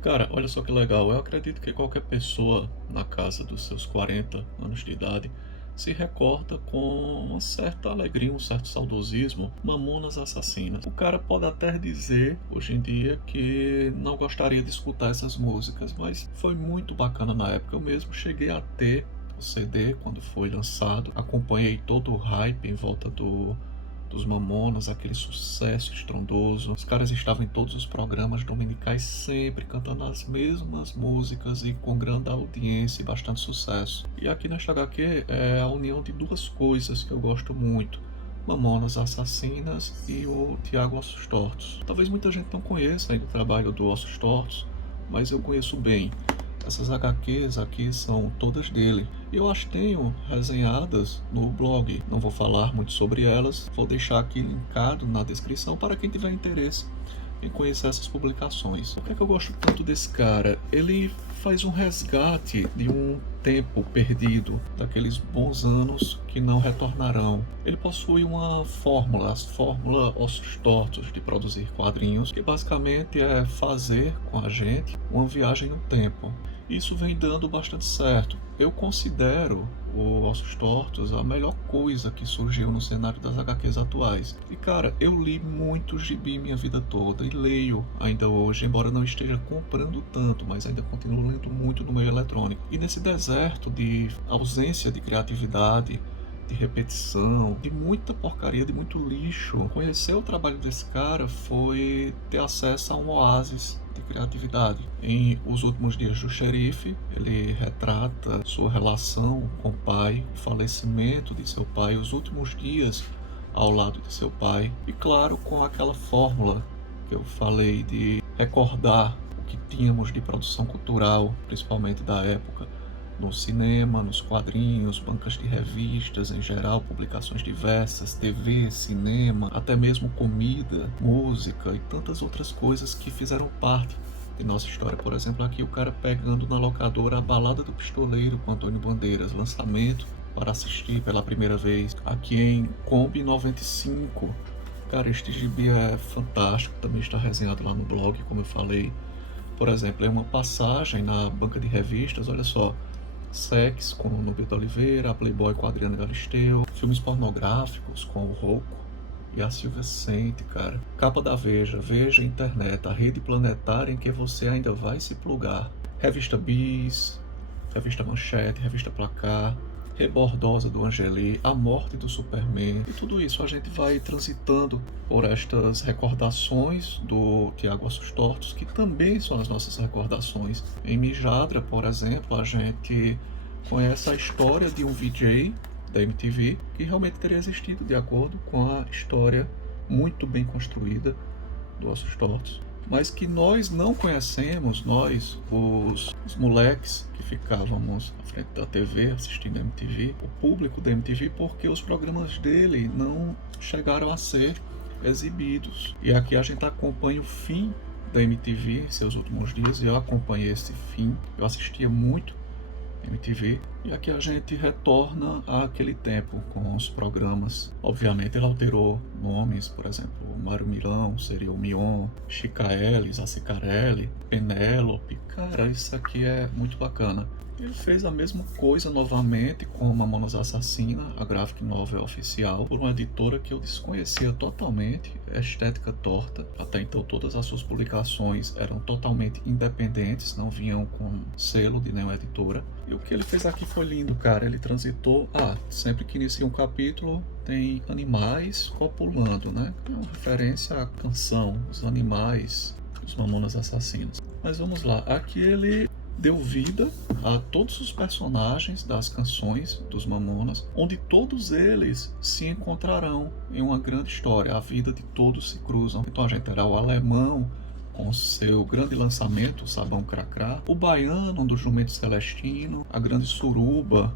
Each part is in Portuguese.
Cara, olha só que legal. Eu acredito que qualquer pessoa na casa dos seus 40 anos de idade se recorda com uma certa alegria, um certo saudosismo, Mamonas Assassinas. O cara pode até dizer, hoje em dia, que não gostaria de escutar essas músicas, mas foi muito bacana na época. Eu mesmo cheguei a ter o CD quando foi lançado, acompanhei todo o hype em volta dos Mamonas, aquele sucesso estrondoso. Os caras estavam em todos os programas dominicais, sempre cantando as mesmas músicas e com grande audiência e bastante sucesso. E aqui nesta HQ é a união de duas coisas que eu gosto muito: Mamonas Assassinas e o Tiago Ossos Tortos. Talvez muita gente não conheça ainda o trabalho do Ossos Tortos, mas eu conheço bem. Essas HQs aqui são todas dele. E eu as tenho resenhadas no blog. Não vou falar muito sobre elas, vou deixar aqui linkado na descrição para quem tiver interesse em conhecer essas publicações. Por que é que eu gosto tanto desse cara? Ele faz um resgate de um tempo perdido, daqueles bons anos que não retornarão. Ele possui uma fórmula, a fórmula Ossos Tortos de produzir quadrinhos, que basicamente é fazer com a gente uma viagem no tempo. Isso vem dando bastante certo. Eu considero o Ossos Tortos a melhor coisa que surgiu no cenário das HQs atuais. E cara, eu li muito gibi minha vida toda e leio ainda hoje, embora não esteja comprando tanto, mas ainda continuo lendo muito no meio eletrônico. E nesse deserto de ausência de criatividade, de repetição, de muita porcaria, de muito lixo, conhecer o trabalho desse cara foi ter acesso a um oásis de criatividade. Em Os Últimos Dias do Xerife, ele retrata sua relação com o pai, o falecimento de seu pai, os últimos dias ao lado de seu pai, e claro, com aquela fórmula que eu falei de recordar o que tínhamos de produção cultural, principalmente da época, no cinema, nos quadrinhos, bancas de revistas em geral, publicações diversas, TV, cinema, até mesmo comida, música e tantas outras coisas que fizeram parte de nossa história. Por exemplo, aqui o cara pegando na locadora A Balada do Pistoleiro com Antônio Bandeiras, lançamento para assistir pela primeira vez aqui em Kombi 95. Cara, este gibi é fantástico, também está resenhado lá no blog, como eu falei. Por exemplo, é uma passagem na banca de revistas, olha só: Sex com o Nobel de Oliveira, a Playboy com a Adriana Galisteu, filmes pornográficos com o Rocco e a Silvia Sente, cara. Capa da Veja, Veja Internet, a rede planetária em que você ainda vai se plugar. Revista Bis, Revista Manchete, Revista Placar, Rebordosa do Angeli, A Morte do Superman. E tudo isso a gente vai transitando por estas recordações do Tiago Ossos Tortos, que também são as nossas recordações. Em Mijadra, por exemplo, a gente conhece a história de um VJ da MTV que realmente teria existido de acordo com a história muito bem construída do Ossos Tortos, mas que nós não conhecemos, nós, os moleques que ficávamos à frente da TV assistindo a MTV, o público da MTV, porque os programas dele não chegaram a ser exibidos. E aqui a gente acompanha o fim da MTV em seus últimos dias, e eu acompanhei esse fim, eu assistia muito MTV, e aqui a gente retorna àquele tempo com os programas. Obviamente ele alterou nomes, por exemplo, Mário Milão seria o Mion, Chicaeli, Zacicarelli, Penélope. Cara, isso aqui é muito bacana. Ele fez a mesma coisa novamente com Mamonas Assassina, a graphic novel oficial, por uma editora que eu desconhecia totalmente, Estética Torta. Até então todas as suas publicações eram totalmente independentes, não vinham com selo de nenhuma editora. E o que ele fez aqui foi lindo, cara. Ele transitou, sempre que inicia um capítulo tem animais copulando, né? É uma referência à canção, os animais, os Mamonas Assassinas. Mas vamos lá, aqui ele deu vida a todos os personagens das canções dos Mamonas, onde todos eles se encontrarão em uma grande história. A vida de todos se cruzam. Então a gente terá o alemão com seu grande lançamento, o Sabão Cracrá, o baiano do Jumento Celestino, a grande suruba,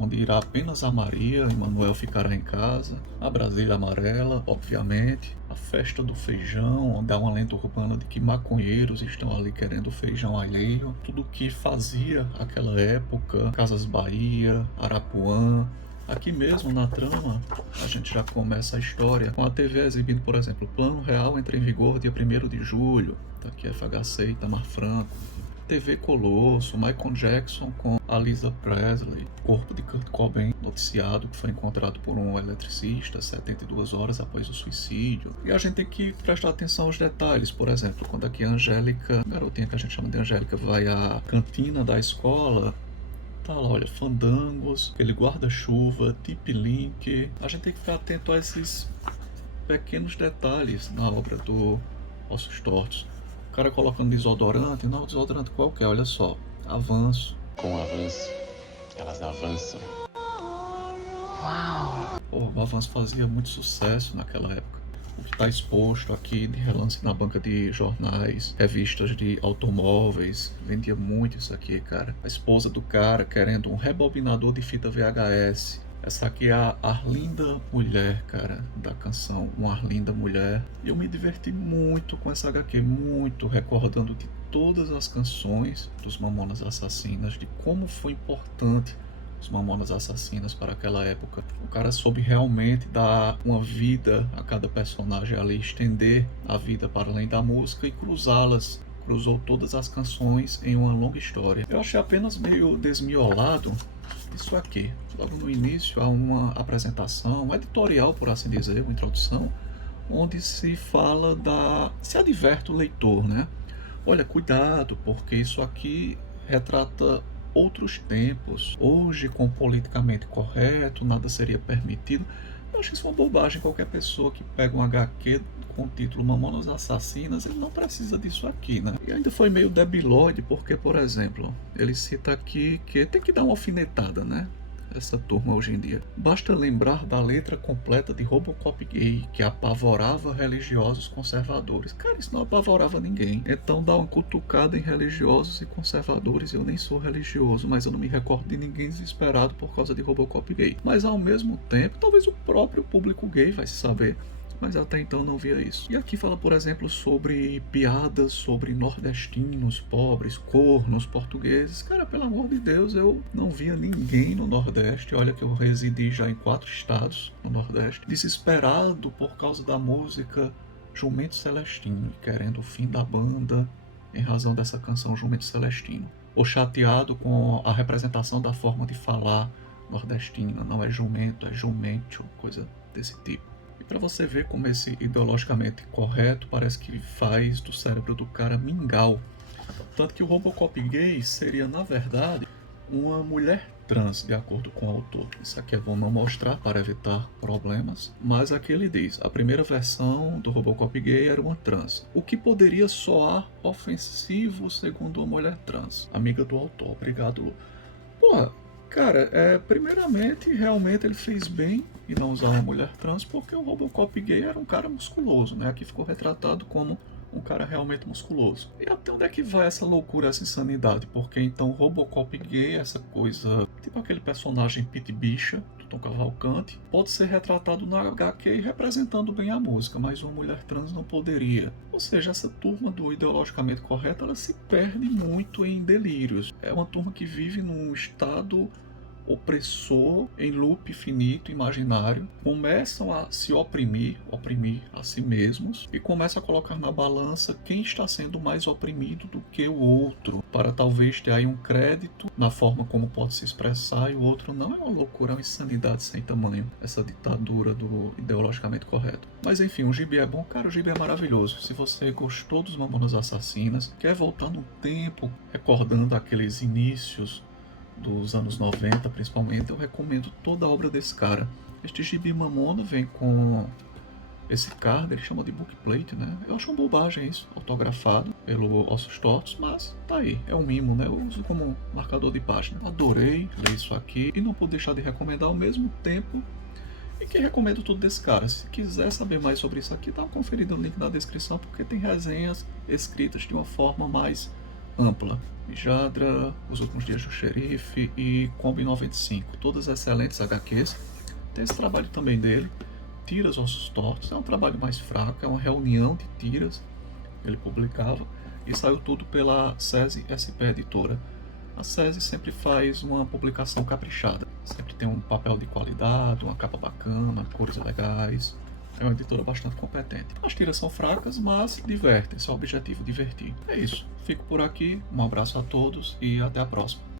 onde irá apenas a Maria e Manuel ficará em casa, a Brasília Amarela, obviamente, a festa do feijão, onde há uma lenda urbana de que maconheiros estão ali querendo feijão alheio, tudo que fazia aquela época, Casas Bahia, Arapuã, Aqui mesmo na trama, a gente já começa a história com a TV exibindo, por exemplo, o Plano Real entra em vigor dia 1º de julho, tá aqui FHC, Itamar Franco. TV Colosso, Michael Jackson com a Lisa Presley, corpo de Kurt Cobain noticiado que foi encontrado por um eletricista 72 horas após o suicídio. E a gente tem que prestar atenção aos detalhes, por exemplo, quando aqui a Angélica, garotinha que a gente chama de Angélica, vai à cantina da escola, tá lá, olha, fandangos, aquele guarda-chuva, tip link. A gente tem que ficar atento a esses pequenos detalhes na obra do Ossos Tortos. O cara colocando desodorante, não, desodorante qualquer, olha só, avanço. Com o avanço, elas avançam. Uau! Pô, o avanço fazia muito sucesso naquela época. O que está exposto aqui de relance na banca de jornais, revistas de automóveis, vendia muito isso aqui, cara. A esposa do cara querendo um rebobinador de fita VHS. Essa aqui é a Arlinda Mulher, cara, da canção Uma Arlinda Mulher. E eu me diverti muito com essa HQ, muito, recordando de todas as canções dos Mamonas Assassinas, de como foi importante os Mamonas Assassinas para aquela época. O cara soube realmente dar uma vida a cada personagem ali, estender a vida para além da música e cruzá-las. Cruzou todas as canções em uma longa história. Eu achei apenas meio desmiolado isso aqui. Logo no início há uma apresentação, um editorial, por assim dizer, uma introdução, onde se fala se adverte o leitor, né? Olha, cuidado, porque isso aqui retrata outros tempos. Hoje, com o politicamente correto, nada seria permitido. Eu acho isso uma bobagem. Qualquer pessoa que pega um HQ com o título Mamonas Assassinas, ele não precisa disso aqui, né? E ainda foi meio debilóide, porque, por exemplo, ele cita aqui que tem que dar uma alfinetada, né? Essa turma hoje em dia. Basta lembrar da letra completa de Robocop Gay, que apavorava religiosos conservadores. Cara, isso não apavorava ninguém. Então dá uma cutucada em religiosos e conservadores. Eu nem sou religioso, mas eu não me recordo de ninguém desesperado por causa de Robocop Gay. Mas ao mesmo tempo, talvez o próprio público gay vai se saber. Mas até então não via isso. E aqui fala, por exemplo, sobre piadas sobre nordestinos, pobres, cornos, portugueses. Cara, pelo amor de Deus, eu não via ninguém no Nordeste. Olha que eu residi já em 4 estados no Nordeste, desesperado por causa da música Jumento Celestino, querendo o fim da banda em razão dessa canção Jumento Celestino. Ou chateado com a representação da forma de falar nordestina. Não é jumento, é jumento, coisa desse tipo. Para você ver como esse ideologicamente correto parece que faz do cérebro do cara mingau. Tanto que o Robocop Gay seria, na verdade, uma mulher trans, de acordo com o autor. Isso aqui é bom não mostrar para evitar problemas, mas aqui ele diz, a primeira versão do Robocop Gay era uma trans, o que poderia soar ofensivo segundo uma mulher trans. Amiga do autor, obrigado, Lu. Porra, cara, primeiramente, realmente ele fez bem em não usar uma mulher trans, porque o Robocop Gay era um cara musculoso, né? Aqui ficou retratado como um cara realmente musculoso. E até onde é que vai essa loucura, essa insanidade? Porque então Robocop Gay, essa coisa, tipo aquele personagem Pete Bicha, do Tom Cavalcante, pode ser retratado na HQ e representando bem a música, mas uma mulher trans não poderia. Ou seja, essa turma do ideologicamente correto, ela se perde muito em delírios. É uma turma que vive num estado opressor, em loop finito, imaginário, começam a se oprimir a si mesmos, e começam a colocar na balança quem está sendo mais oprimido do que o outro, para talvez ter aí um crédito na forma como pode se expressar, e o outro não. É uma loucura, é uma insanidade sem tamanho, essa ditadura do ideologicamente correto. Mas enfim, o gibi é bom, cara, o gibi é maravilhoso. Se você gostou dos Mamonas Assassinas, quer voltar no tempo, recordando aqueles inícios dos anos 90 principalmente, eu recomendo toda a obra desse cara. Este gibi Mamona vem com esse card, ele chama de bookplate, né? Eu acho uma bobagem isso, autografado pelo Ossos Tortos, mas tá aí, é um mimo, né? Eu uso como marcador de página. Adorei ler isso aqui e não pude deixar de recomendar ao mesmo tempo e que recomendo tudo desse cara. Se quiser saber mais sobre isso aqui, dá uma conferida no link na descrição, porque tem resenhas escritas de uma forma mais ampla. Jadra, Os Últimos Dias do Xerife e Kombi 95, todas excelentes HQs. Tem esse trabalho também dele, Tiras Ossos Tortos, é um trabalho mais fraco, é uma reunião de tiras que ele publicava, e saiu tudo pela SESI SP Editora. A SESI sempre faz uma publicação caprichada. Sempre tem um papel de qualidade, uma capa bacana, cores legais. É uma editora bastante competente. As tiras são fracas, mas divertem. Esse é o objetivo, divertir. É isso. Fico por aqui. Um abraço a todos e até a próxima.